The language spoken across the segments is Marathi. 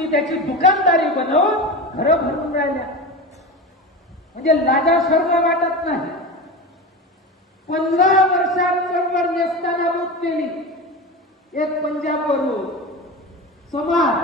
बाजूनी त्याची दुकानदारी बनवून घरं भरून राहिल्या. म्हणजे लाजा शर्म वाटत नाही. 15 वर्षात चळवळ नेस्तानाबूत केली. एक पंजाबवरून समार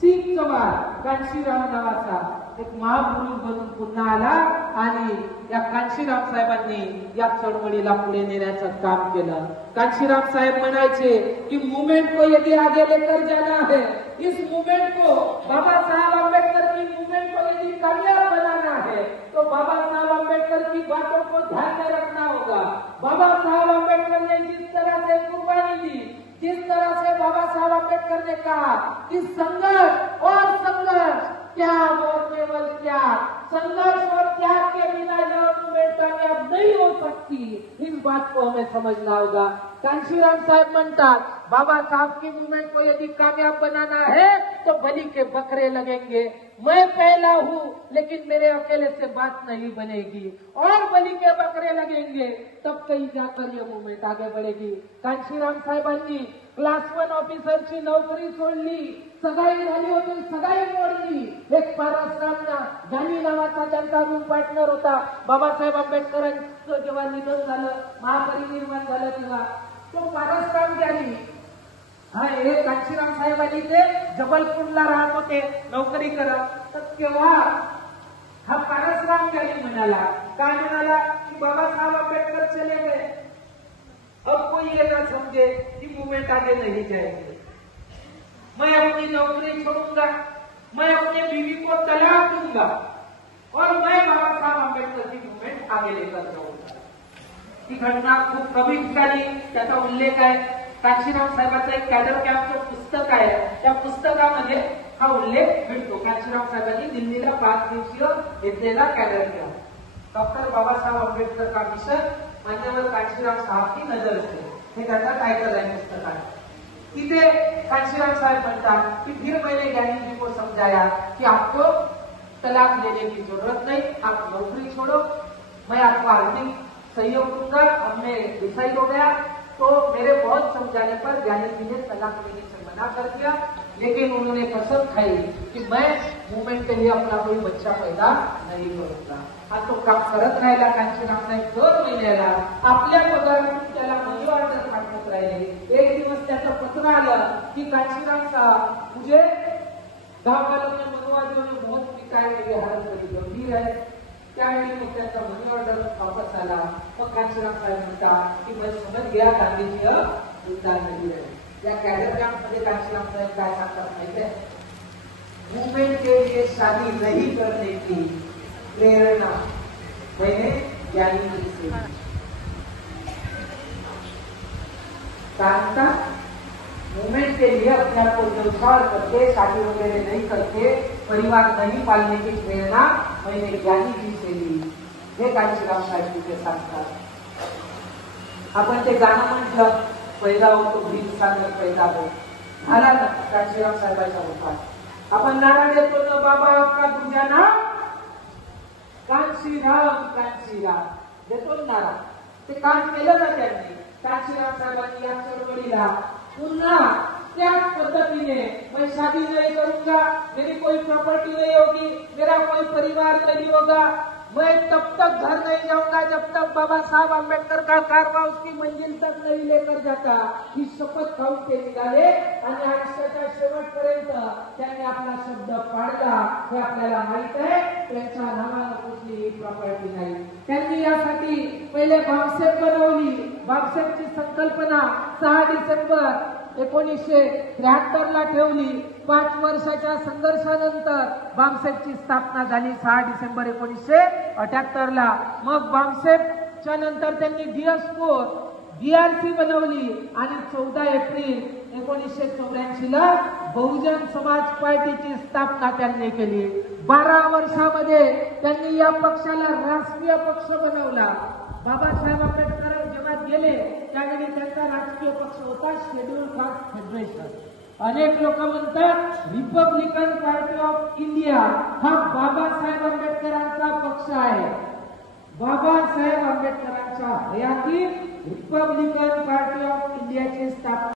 शीख चव्हाण कांशीराम नावाचा एक महापुरुष बनून पुन्हा आला आणि या कांशीराम साहेबांनी या चळवळीला पुढे नेण्याचं काम केलं. कांशीराम साहेब म्हणायचे की मूवमेंट को यदि आगे लेकर जाना है, इस मूवमेंट को बाबा साहब अम्बेडकर की मूवमेंट को यदि कामयाब बनाना है तो बाबा साहब अम्बेडकर की बातों को ध्यान में रखना होगा. बाबा साहब अम्बेडकर ने जिस तरह से कुर्बानी दी, जिस तरह से बाबा साहब अम्बेडकर ने कहा कि संघर्ष और संघर्ष त्याग और केवल त्याग, संघर्ष और त्याग के बिना यह मूवमेंट कामयाब नहीं हो सकती. इस बात को हमें समझना होगा. कांशीराम साहब म्हणतात बाबा साहब की मूवमेंट को यदि कामयाब बनाना है तो बलि के बकरे लगेंगे. मैं पहला हूँ लेकिन मेरे अकेले से बात नहीं बनेगी और बलि के बकरे लगेंगे तब कहीं जाकर ये मूवमेंट आगे बढ़ेगी. कांशीराम साहेबांनी क्लास 1 ऑफिसरची नोकरी सोडली. सगाई झाली होती, सगाई मोडली. एक पारसराम गांधी नावाचा त्यांचा रूम पार्टनर होता. बाबासाहेब आंबेडकरांचं जेव्हा निधन झालं, महापरिनिर्वाण झालं तेव्हा तो पारसराम गांधी हे कांशीराम साहेबांनी ते जबलपूरला राहत होते नोकरी करत. तर तेव्हा हा पारसराम गांधी म्हणाला, काय म्हणाला की बाबासाहेब आंबेडकर चले गए, अब कोई ये ना समझे कि मूवमेंट आगे नहीं जाएगी. मैं अपनी नौकरी छोड़ूंगा, मैं अपने बीवी को तलाक दूंगा और मैं बाबा साहब आंबेडकर की मूवमेंट आगे लेकर जाऊंगा. ही घटना खूप कमी ठिकाणी त्याचा उल्लेख आहे. कांशीराम साहेबांचं एक कॅडर कॅम्पचं पुस्तक आहे. त्या पुस्तकामध्ये हा उल्लेख मिळतो. कांशीराम साहेबांनी दिल्लीला 5 दिवसीय घेतलेला cadre camp. Doctor Babasaheb Ambedkar का मिशन मान्यवर कांशीराम साहब की नजर से, हे त्याचा टायटल आहे पुस्तकात. तिथे कांशीराम साहब म्हणतात की फिर मैंने ज्ञानी जी को समझाया कि आपको तलाक लेने की जरूरत नहीं, आप नौकरी छोड़ो, मैं आपको आर्थिक सहयोग दूंगा. हमने डिसाइड हो गया. तो मेरे बहुत समझाने पर ज्ञानी जी ने तलाक लेने से मना कर दिया, लेकिन उन्होंने कसम खाई कि मैं मूवमेंट के लिए अपना कोई बच्चा पैदा नहीं करूंगा. हा तो काम करत राहिला. कांशीराम साहेब दर महिन्याला आपल्या पगारातून त्याला मनी ऑर्डर पाठवत राहिले. एक दिवस त्याचं पत्र आलं की कांशीराम साहब मुझे गाँव वालों ने मनोवादियों ने बहुत पिटाया, मेरी हालत बड़ी गंभीर है. त्यावेळी मग त्याचा मनी ऑर्डर वापस आला. मग कांशीराम साहेब म्हणतात की मैं समझ गया गांधीजी जिंदा नहीं है. या कॅडर कॅम्पमध्ये कांशीराम साहेब काय सांगतात माहिती आहे? मूवमेंट के लिए शादी नहीं करने की प्रेरणा मैंने ज्ञानी जी से. सांगता मूवमेंट के लिए अपने आप को न्यौछावर करके, शादी वगैरह नहीं करके, परिवार नहीं पालने की प्रेरणा मैंने ज्ञानी जी से ली. हे कांशीराम साहेब तिथे सांगतात. आपण ते गाणं म्हटलं, पैदा हो तो भी इंसान पैदा हो, झाला ना कांशीराम साहेबांच्या मुखात. आपण नारा देतो ना, बाबा आपका तुझ्या नाव कांशीराम, कांशीराम देतो नारा. ते काम केलं ना त्यांनी. कांशीराम साहेबांनी या चळवळीला पुन्हा त्याच पद्धतीने, मैं शादी नहीं करूंगा, मेरी कोई प्रॉपर्टी नहीं होगी, मेरा कोई परिवार नहीं होगा, मैं तब तक घर नहीं जाऊंगा जब तक बाबा साहब आंबेडकर का कारवा उसकी मंजिल तक नहीं लेकर जाता. ही शपथ खाऊन ते निघाले आणि आयुष्याच्या शेवटपर्यंत त्यांनी आपला शब्द पाळला. हे आपल्याला माहित आहे. त्यांच्या नावानं कुठलीही प्रॉपर्टी नाही. त्यांनी यासाठी पहिले बामसेप बनवली. बामसेपची संकल्पना 6 डिसेंबर 1973 ठेवली. 5 वर्षाच्या संघर्षानंतर बामसेपची स्थापना झाली 6 डिसेंबर 1978. मग बामसेपच्या नंतर त्यांनी डिअस्को DRC बनवली आणि 14 एप्रिल 1984 बहुजन समाज पार्टीची स्थापना त्यांनी केली. 12 वर्षामध्ये त्यांनी या पक्षाला राष्ट्रीय पक्ष बनवला. बाबासाहेब आंबेडकर जेव्हा गेले त्यावेळी त्यांचा राजकीय पक्ष होता शेड्यूल कास्ट फेडरेशन. अनेक लोक म्हणतात रिपब्लिकन पार्टी ऑफ इंडिया हा बाबासाहेब आंबेडकरांचा पक्ष आहे. बाबासाहेब आंबेडकरांच्या हयातीत रिपब्लिकन पार्टी ऑफ इंडियाची स्थापना